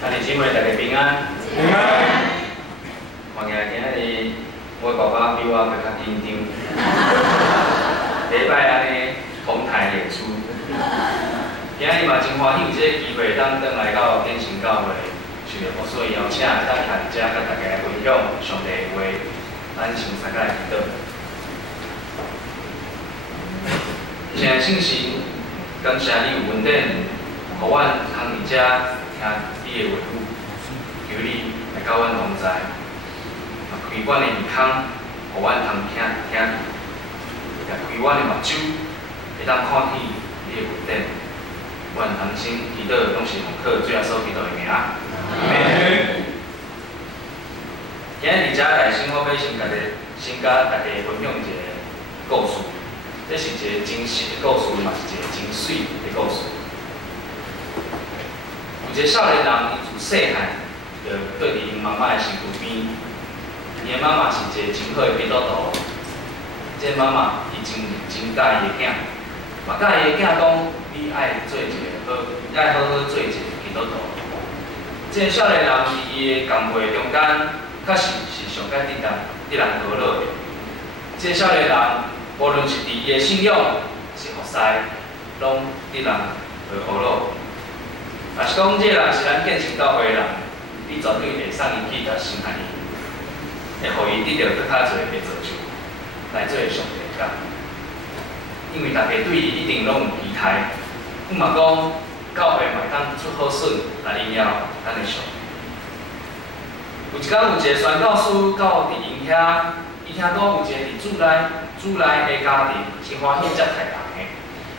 兄弟姊妹，大家平安。平安。欢迎今日我爸爸比我更较紧张。礼拜安尼同台演出，今日嘛真欢喜有这个机会，当来到天成教会，所以邀请当来遮甲大家分享上帝话，咱先参加祈祷。现在信息，感谢你有稳定，互阮通伫遮听你的话语，求你来甲阮同在，开阮的耳孔，互阮通听，也开阮的目睭，会当看见你的稳定。阮通先祈祷，拢是奉靠主耶稣基督的名。今日伫遮内心，我要先甲大家分享一个故事。这是一个真实的故事，嘛是一个真水的故事。有一个少年人，伊自细汉就跟伫因妈妈的身躯边，伊的妈妈是一个真好的基督徒。这妈妈伊真介意的囝，嘛介意的囝讲，你爱做一个好，爱好好做一个基督徒。这个少年人伊的工课中间，确实是上介得人讨乐的。这个少年人。无论是伫伊的信仰，是服侍，拢得人好乐。若是讲这个人是咱建成教会的人，你绝对会送伊去甲心爱伊，会互伊得到更较侪的造就，来做上帝的工。因为大家对伊一定拢有期待，阮嘛讲教会嘛当出好笋，来因了咱会上。有一天有一个宣教师到伫因遐，伊听讲有一个伫主内的家庭是欢喜接待人的，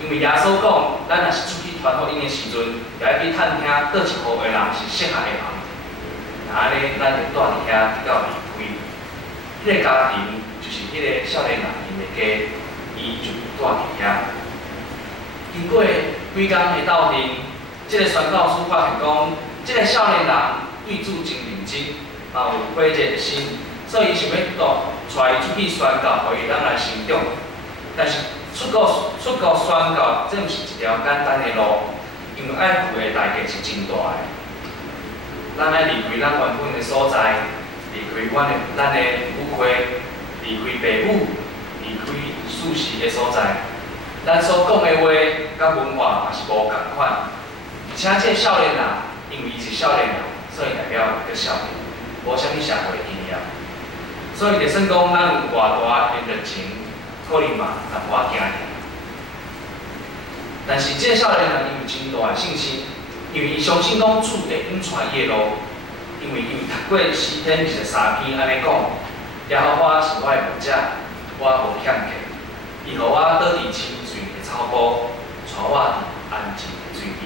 因为耶稣讲，咱若是出去传福音的时阵，也要去探听倒一户的人是适合的人。安尼，咱就住伫遐直到离开。迄个家庭就是迄个少年人因的家，伊就住伫遐。经过几工的斗阵，这个宣教师发现讲，这个少年人对主真认真，也有火热的心。所以，伊想要带伊出去宣教，互伊当来成长。但是出国宣教，这毋是一条简单的路，因为爱付的代价是真大的。咱爱离开咱原本的所在，离开咱的母会，离开父母，离开舒适的所在。咱所讲的话，甲文化也是无共款。而且这少年人，因为伊是少年人，所以代表叫少年，无啥物社会经验。所以，就算讲咱有偌大的热情，可能嘛也无法行尔。但是，这少年人伊有真大的信心，因为伊相信讲主会引带伊的路，因为伊有读过诗篇23篇安尼讲，耶和华是我的牧者，我无欠缺。伊予我倒伫清水的草坡，带我伫安静的水边。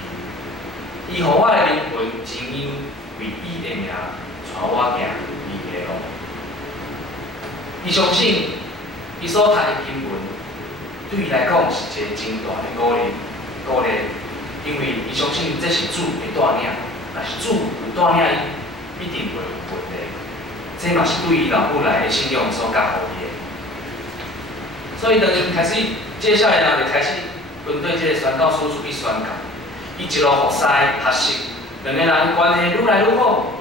伊予我的灵魂真因为伊的名，带我行伊的路。伊相信，伊所读的经文，对伊来讲是一个真大的鼓励，因为伊相信这是主的带领，若是主有带领伊，一定袂有问题。这嘛是对伊老母来的信仰所教予伊的。所以，当伊开始，接下来人就开始跟对这个宣教师出去宣教，伊一路服侍学习，两个人关系愈来愈好。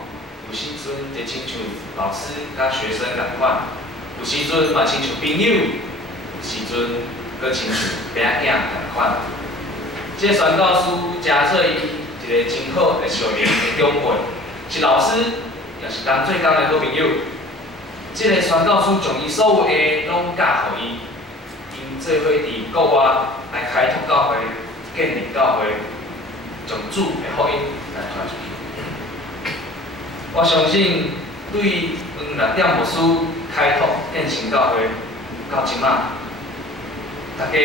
有时阵就亲像老师甲学生共款。有时阵嘛亲像朋友，有时阵搁亲像囝囝共款。这个宣教师加做伊一个真好的小明的长辈，是老师，也是当做工的好朋友。这个宣教师将伊所有的拢教互伊，因做伙伫国外来开拓教会、建立教会，将主的福音来传出去。我相信对黄立点牧师开拓建成教会到即马，大家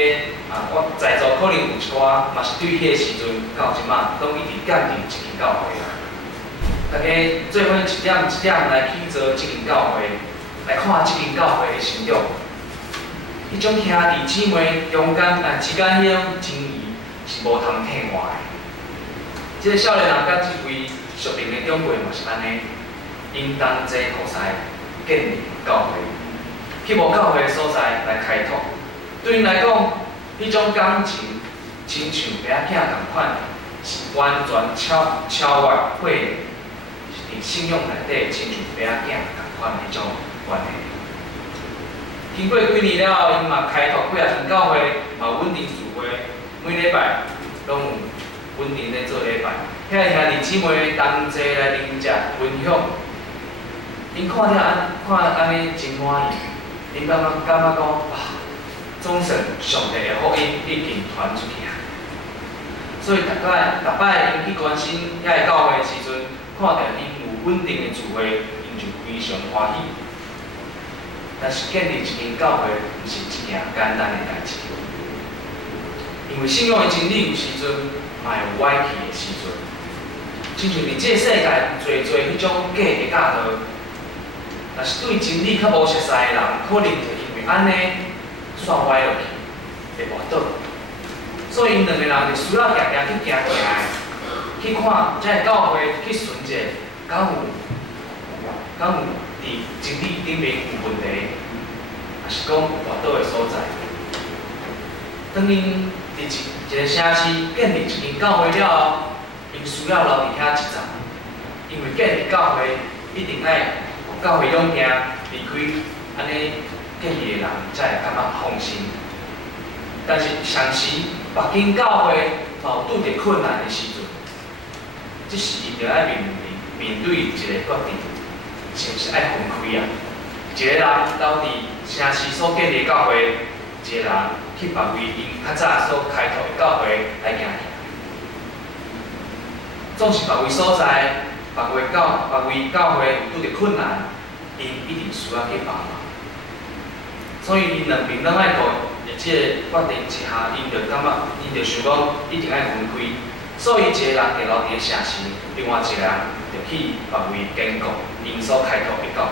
我在座可能有一寡嘛是对迄个时阵到即马拢一直建立一间教会啊。大家做伙一点一点来去做这间教会，来看这间教会的成长。迄种兄弟姊妹中间之间迄种情谊是无通替换的。这个少年人甲这位属灵的长辈嘛是安尼，因同齐互使建立教会，去无教会的所在来开拓。对因来讲，迄种感情亲像爸仔囝共款，是完全超越伫信仰内底亲像爸仔囝共款迄种关系。经过几年了后，因嘛开拓几啊间教会，嘛稳定聚会，每礼拜拢有稳定咧做礼拜。遐兄弟姊妹同齐来啉食分享，因看安尼真欢喜，因感觉讲啊，总算上帝的福音已经传出去啊！所以逐摆因去关心遐个教会的时阵，看到因有稳定的聚会，因就非常欢喜。但是建立一间教会，毋是一件简单的代志，因为信仰的真理有时阵嘛有歪曲的时阵，亲像伫这个世界做迄种假的教导，若是对真理较无熟悉的人，可能就因为安尼煞歪落去，会滑倒。所以因两个人就需要常常去行去看这个教会，去巡者敢有伫真理顶面有问题，还是讲有滑倒的所在。当因伫一个城市建立一间教会了后，因需要留伫遐一站，因为建立教会一定爱有教会养行离开，安尼建立的人才会感觉放心。但是上时别间教会嘛有拄着困难的时阵，即时伊着爱面对一个决定。是毋是爱分开啊？一个人留伫城市所建立的教会，一个人去别位因较早所开拓的教会来行行。总是别位所在，别位教会有拄着困难，因一定需要去帮忙。所以因两边拢爱做即个决定之下，因着感觉，因着想讲一定爱分开。所以一个人会留伫城市，另外一个人就去别位建构因所开拓的教会。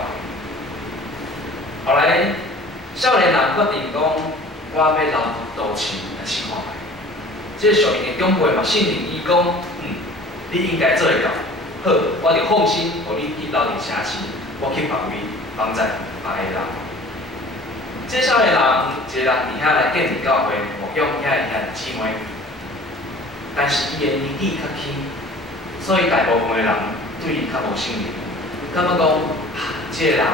后来，少年人决定讲，我要留都市来试看卖。这个上面的长辈嘛信任伊讲，你应该做会到。好，我就放心，互你去留伫城市，我去别位帮助别个人。这少年人一个人伫遐来建立教会，牧养遐个兄弟姊妹。但是伊的年纪较轻，所以大部分的人对伊较无信任，感觉讲，这个人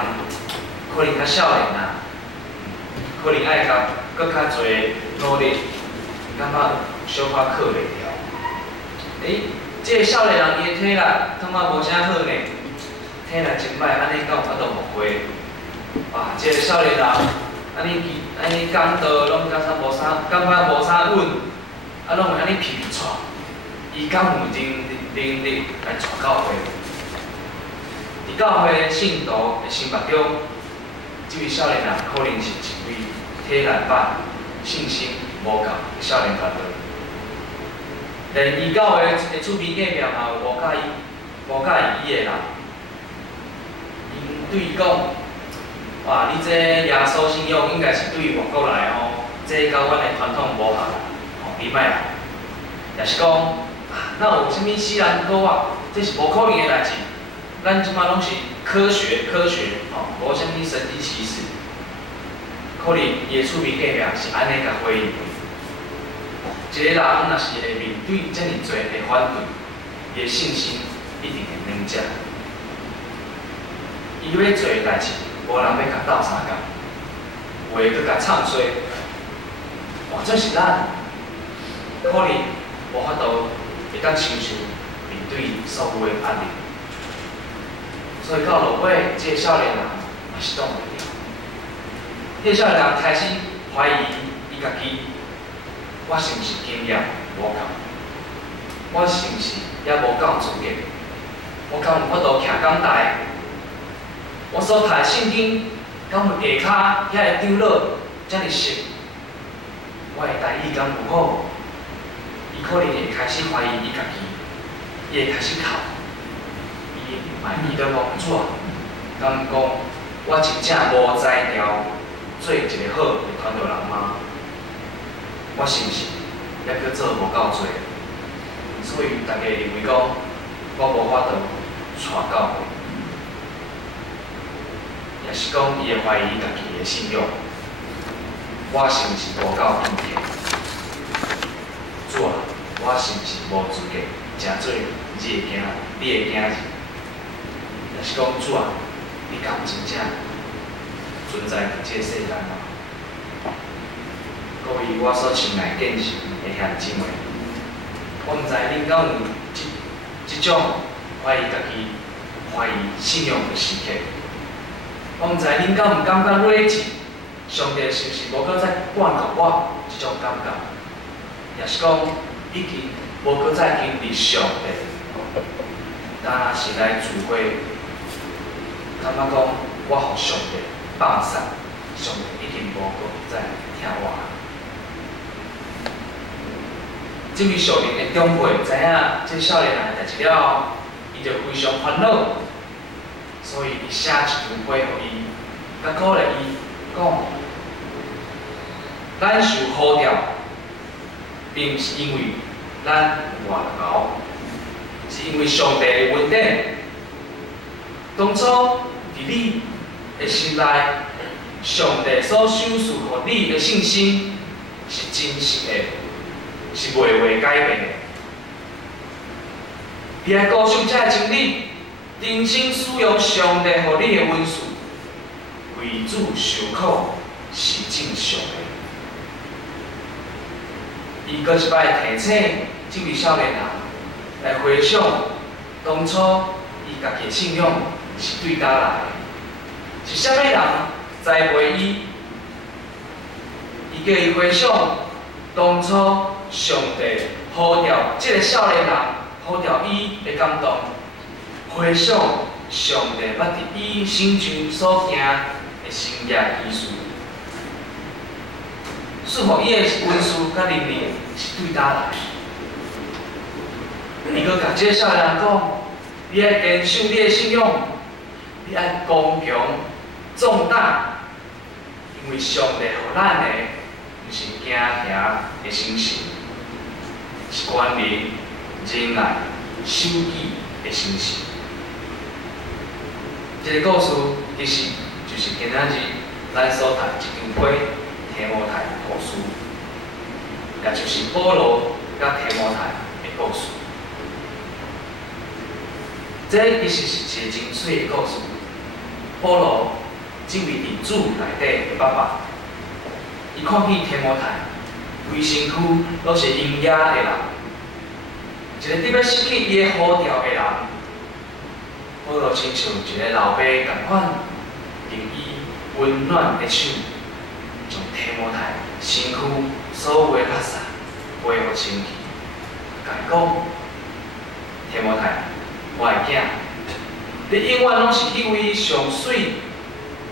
可能较少年啊，可能爱甲搁较侪努力，感觉小可靠袂了。这个少年人伊的体力感觉无啥好呢，体力真歹，安尼敢有法度牧会？啊，这个少年人安尼讲道拢感觉无啥稳。啊，拢会安尼皮带，伊敢有能力来带教会？伫教会信徒的心目中，这位少年人可能是一位体力歹、信心无够的少年团队。连伊教会的厝边隔壁嘛有无介意伊的人，因对伊讲：哇，你这耶稣信仰应该是对外国来哦，这甲阮的传统无合。你莫来，也是讲，哪有啥物死人好啊？这是无可能的代志。咱即摆拢是科学，无啥物神机骑士。可能伊的厝边隔壁是安尼甲回应。一个人若是会面对遮尔多的反对，伊的信心一定会软弱。伊要做的代志，无人要甲斗相共，话搁甲唱衰，或者是咱。可能无法度会当承受面对所有的压力，所以到落尾，这个少年人也是挡袂了。这个少年人开始怀疑伊家己，我是毋是经验无够？我是毋是也无够资格？我敢有法度徛讲台？我所读的圣经，敢有下骹遐个长老遮尔熟？我的台语敢有好？伊可能会开始怀疑伊家己，伊会开始哭，伊嘛遇到讲怎？敢讲我真正无才调做一个好的传道人吗？我是毋是还阁做无够多？所以大家认为讲我无法度带教会，也是讲伊会怀疑家己的信仰，我是毋是无够敬虔？主啊，我是毋是无资格，诚做你的囝儿？也是讲主啊，你敢真正存在伫这个世间吗？各位我所亲爱见识的兄姊妹，我毋知恁敢有即种怀疑家己、怀疑信仰的时刻。我毋知恁敢有感觉累积，上帝是毋是无搁再管教我即种感觉，也是讲已经无搁再经历上帝。若是来聚会，感觉讲我互上帝放散，上帝已经无搁再听我。这位少年的长辈知影这少年人的代志了后，伊就非常烦恼，所以伊写一张批予伊，甲鼓励伊讲：咱受呼召，并毋是因为咱有外劳。是因为上帝的恩典，当初伫你的心内，上帝所赏赐予你的信心是真实的，是袂会改变的。你爱固守这个真理，认真使用上帝予你的恩赐，为主受苦是正常的。伊搁一摆提醒这位少年人。来回想当初伊家己的信仰是对倒来的，是啥物人栽培伊？伊叫伊回想当初上帝呼召这个少年人，呼召伊的感动，回想上帝捌伫伊心中所行的生涯意思，赐予伊的恩赐甲能力是对倒来的。伊阁甲这个少年人讲：你爱坚守你的信仰，你爱刚强壮大，因为上帝予咱的毋是惊吓的心性，是关灵、仁爱、守己的心性。这个故事其实就是今仔日咱所读一张批提摩太的故事，也就是保罗甲提摩太的故事。这其实是一个真水的故事。保罗进入伫主内底的爸爸，伊看见提摩太规身躯都是阴哑的人，一个伫要失去伊的呼召的人。保罗亲像一个老爸共款，用伊温暖的手，将提摩太身躯所有的垃圾背互清气，甲伊讲：提摩太。我的囝，你永远拢是迄位上水、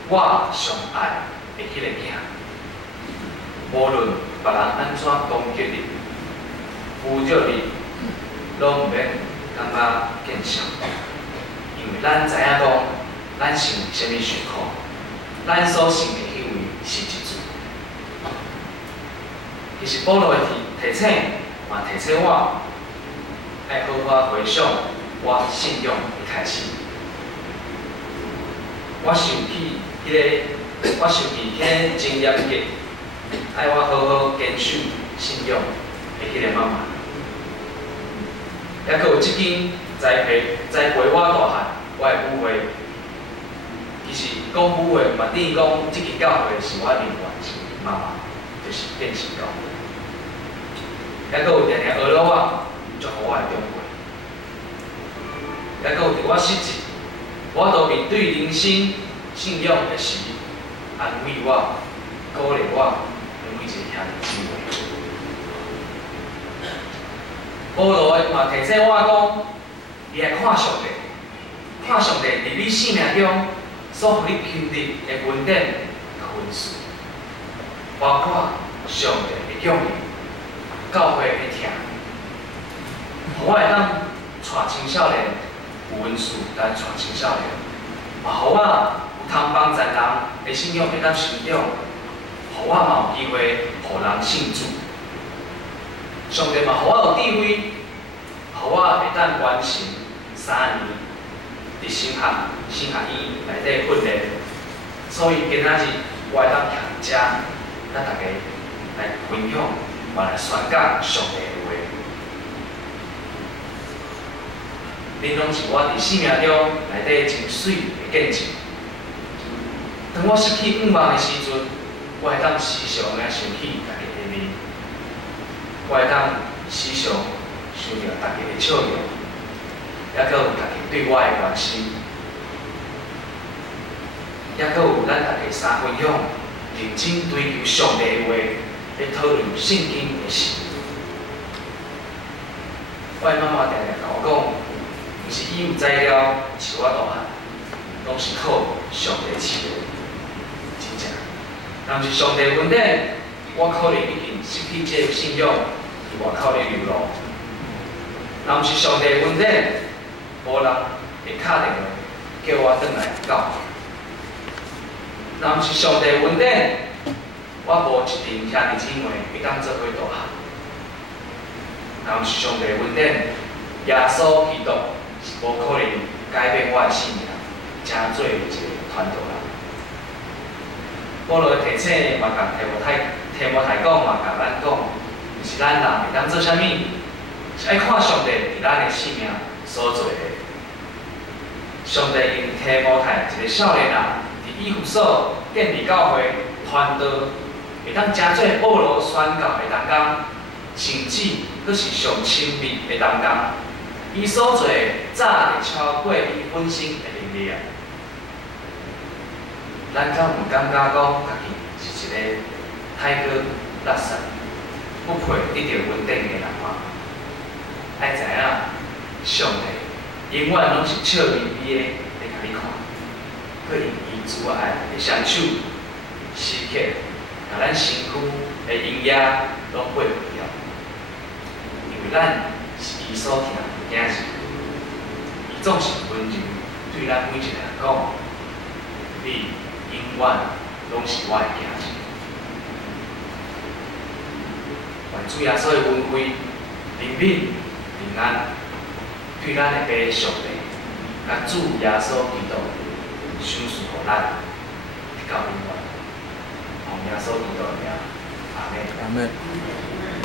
我上爱的迄个囝。无论别人安怎攻击你、侮辱你，拢毋免感觉见笑，因为咱知影讲，咱是为虾米受苦，咱所信的迄位是一主。其实保罗的提醒，嘛提醒我，爱好好回想。我信仰的开始，我想起迄个经验嘅，爱我好好坚守信仰的迄个妈妈，也阁有即间栽培我大汉，我的母会。其实讲母会，嘛等于讲即间教会是我另外一个妈妈，就是变成教会。也阁有定定学了我，祝福我的长辈。也阁有伫我失志，我都面对人生信仰的时，安慰我、鼓励我每一个兄弟姊妹。保罗嘛提醒我讲，你爱看上帝，看上帝伫你生命中所予你经历的恩典甲恩赐，包括上帝的供应、教会的听，互我会当带青少年。有恩赐来带青少年，嘛，互我有通帮助人的信仰会当成长，互我嘛有机会互人信主。上帝嘛，互我有智慧，互我会当完成3年伫神学院内底训练。所以今仔日我会当徛遮，甲大家来分享，嘛来宣讲上帝的话。恁拢是我伫生命中内底真水的见证。当我失去愿望的时阵，我会当时常来想起家己的面，我会当时常想着大家的笑容，也阁有家己对我的关心，也阁有咱大家三分享，认真追求上帝的话，来讨论圣经的事。我的妈妈常常甲我讲，毋是伊有材料饲我大汉，拢是靠上帝赐的。真正，若毋是上帝恩典，我可能已经失去这个信仰，伫外口咧流浪。若毋是上帝恩典，无人会敲电话叫我转来教会。若毋是上帝恩典，我无一群兄弟姊妹会当做伙大汉。若毋是上帝恩典，耶稣基督是无可能改变我的性命，成做一个传道人。保罗提醒嘛，甲提摩太讲嘛，甲咱讲，毋是咱人会当做啥物，是爱看上帝伫咱的生命所做的。上帝用提摩太一个少年人，伫以弗所建立教会传道，会当真做保罗宣教的同工，甚至佫是上亲密的同工。伊所做早会超过伊本身的能力啊！咱敢毋感觉讲家己是一个太过垃圾、不配得到稳定的人吗？爱知影，上帝永远拢是笑眯眯的来甲你看，佮用伊慈爱的双手，时刻甲咱身躯的营养拢配合了，因为咱是伊所疼的囝儿，伊总是温柔对咱每一个人讲：你永远拢是我的囝儿。愿主耶稣的恩惠、怜悯、平安，对咱的爸上帝，甲主耶稣基督，赏赐互咱，直到永远。奉耶稣基督的名，阿门。阿门。